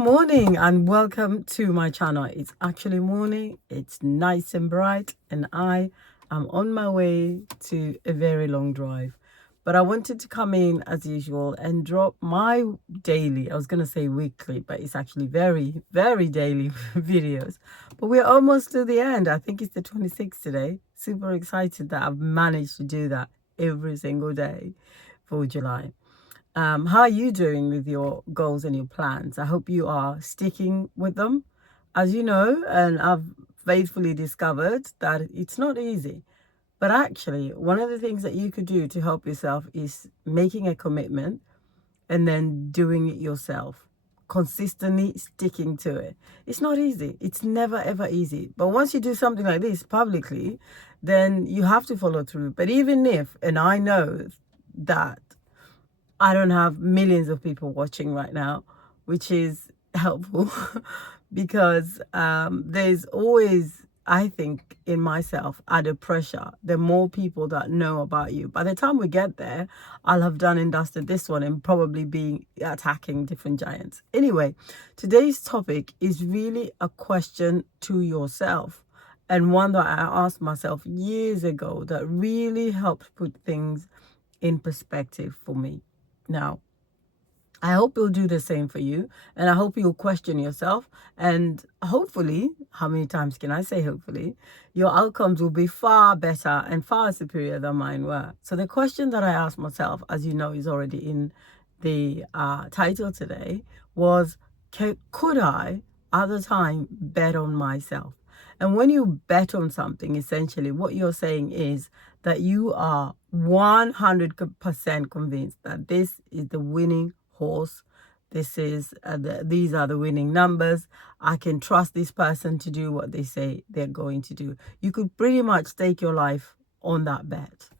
morning and welcome to my channel. It's actually morning, it's nice and bright, and I am on my way to a very long drive. But I wanted to come in as usual and drop my daily, I was going to say weekly, but it's actually very, very daily videos. But we're almost to the end. I think it's the 26th today. Super excited that I've managed to do that every single day for July. How are you doing with your goals and your plans? I hope you are sticking with them. As you know, and I've faithfully discovered that it's not easy. But actually, one of the things that you could do to help yourself is making a commitment and then doing it yourself, consistently sticking to it. It's not easy. It's never ever easy. But once you do something like this publicly, then you have to follow through. But even if, and I know that I don't have millions of people watching right now, which is helpful because there's always, I think, in myself, added pressure. The more people that know about you. By the time we get there, I'll have done and dusted this one and probably be attacking different giants. Anyway, today's topic is really a question to yourself, and one that I asked myself years ago that really helped put things in perspective for me. Now, I hope you'll do the same for you, and I hope you'll question yourself, and hopefully, how many times can I say hopefully, your outcomes will be far better and far superior than mine were. So the question that I asked myself, as you know, is already in the title today, was could I at the time bet on myself? And when you bet on something, essentially what you're saying is that you are 100% convinced that this is the winning horse. This is these are the winning numbers. I can trust this person to do what they say they're going to do. You could pretty much stake your life on that bet.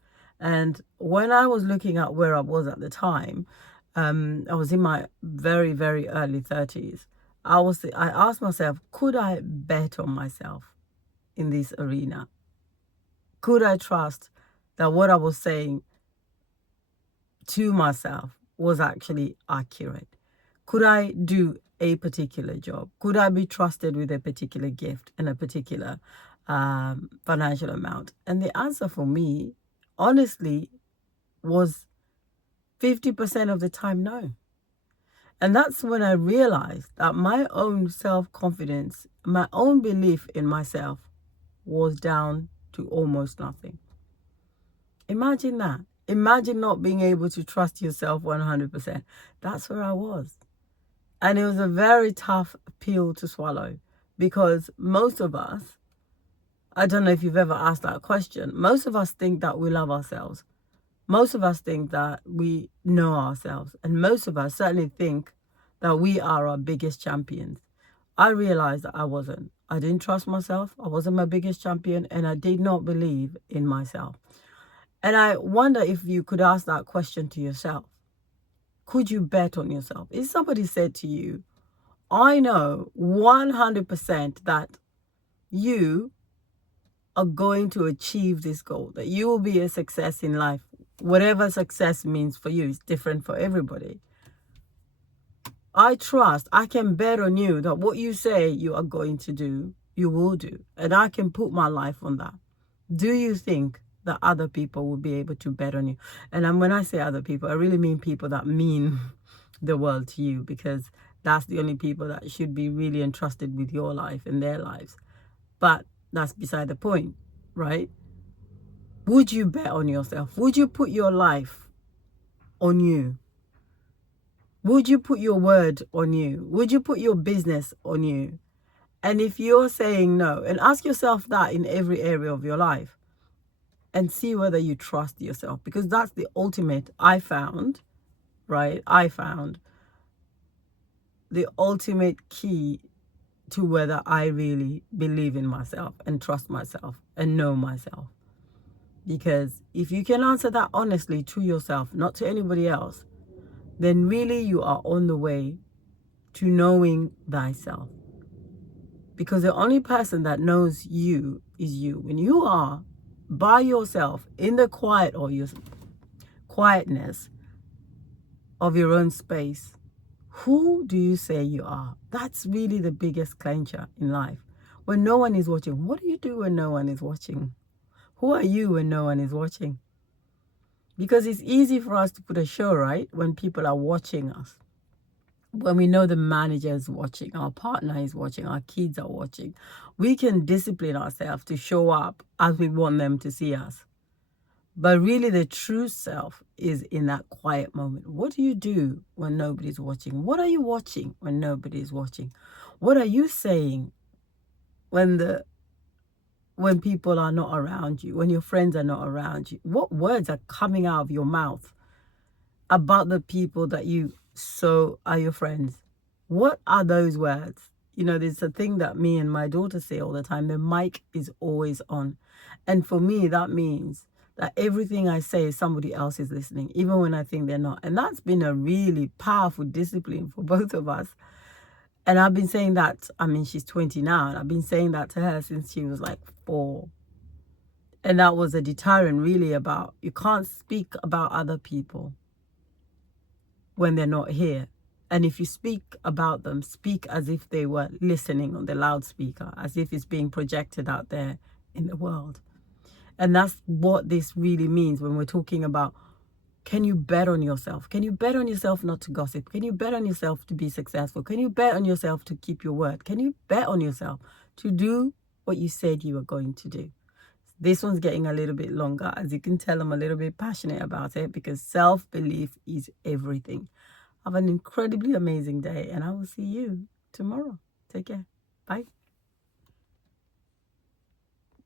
And when I was looking at where I was at the time, I was in my very, very early 30s. I asked myself, could I bet on myself in this arena? Could I trust that what I was saying to myself was actually accurate? Could I do a particular job? Could I be trusted with a particular gift and a particular financial amount? And the answer for me, honestly, was 50% of the time, no. And that's when I realized that my own self-confidence, my own belief in myself was down to almost nothing. Imagine that. Imagine not being able to trust yourself 100%. That's where I was. And it was a very tough pill to swallow, because most of us, I don't know if you've ever asked that question, most of us think that we love ourselves. Most of us think that we know ourselves. And most of us certainly think that we are our biggest champions. I realized that I wasn't. I didn't trust myself. I wasn't my biggest champion, and I did not believe in myself. And I wonder if you could ask that question to yourself. Could you bet on yourself? If somebody said to you, I know 100% that you are going to achieve this goal, that you will be a success in life. Whatever success means for you is different for everybody. I trust, I can bet on you that what you say you are going to do, you will do. And I can put my life on that. Do you think that other people will be able to bet on you? And when I say other people, I really mean people that mean the world to you, because that's the only people that should be really entrusted with your life and their lives. But that's beside the point, right? Would you bet on yourself? Would you put your life on you? Would you put your word on you? Would you put your business on you? And if you're saying no, and ask yourself that in every area of your life, and see whether you trust yourself, because that's the ultimate, I found, right? I found the ultimate key to whether I really believe in myself and trust myself and know myself. Because if you can answer that honestly to yourself, not to anybody else, then really you are on the way to knowing thyself. Because the only person that knows you is you. When you are by yourself in the quietness of your own space, Who do you say you are? That's really the biggest clincher in life. When no one is watching, what do you do when no one is watching? Who are you when no one is watching? Because it's easy for us to put a show, right? When people are watching us. When we know the manager is watching, our partner is watching, our kids are watching, we can discipline ourselves to show up as we want them to see us. But really, the true self is in that quiet moment. What do you do when nobody's watching? What are you watching when nobody's watching? What are you saying when people are not around you, when your friends are not around you? What words are coming out of your mouth about the people that you so are your friends? What are those words? You know, there's a thing that me and my daughter say all the time: the mic is always on. And for me, that means that everything I say, somebody else is listening, even when I think they're not. And that's been a really powerful discipline for both of us. And I've been saying that, I mean, she's 20 now, and I've been saying that to her since she was like 4. And that was a deterrent, really, about you can't speak about other people when they're not here. And if you speak about them, speak as if they were listening on the loudspeaker, as if it's being projected out there in the world. And that's what this really means when we're talking about, can you bet on yourself? Can you bet on yourself not to gossip? Can you bet on yourself to be successful? Can you bet on yourself to keep your word? Can you bet on yourself to do what you said you were going to do? This one's getting a little bit longer. As you can tell, I'm a little bit passionate about it because self-belief is everything. Have an incredibly amazing day, and I will see you tomorrow. Take care. Bye.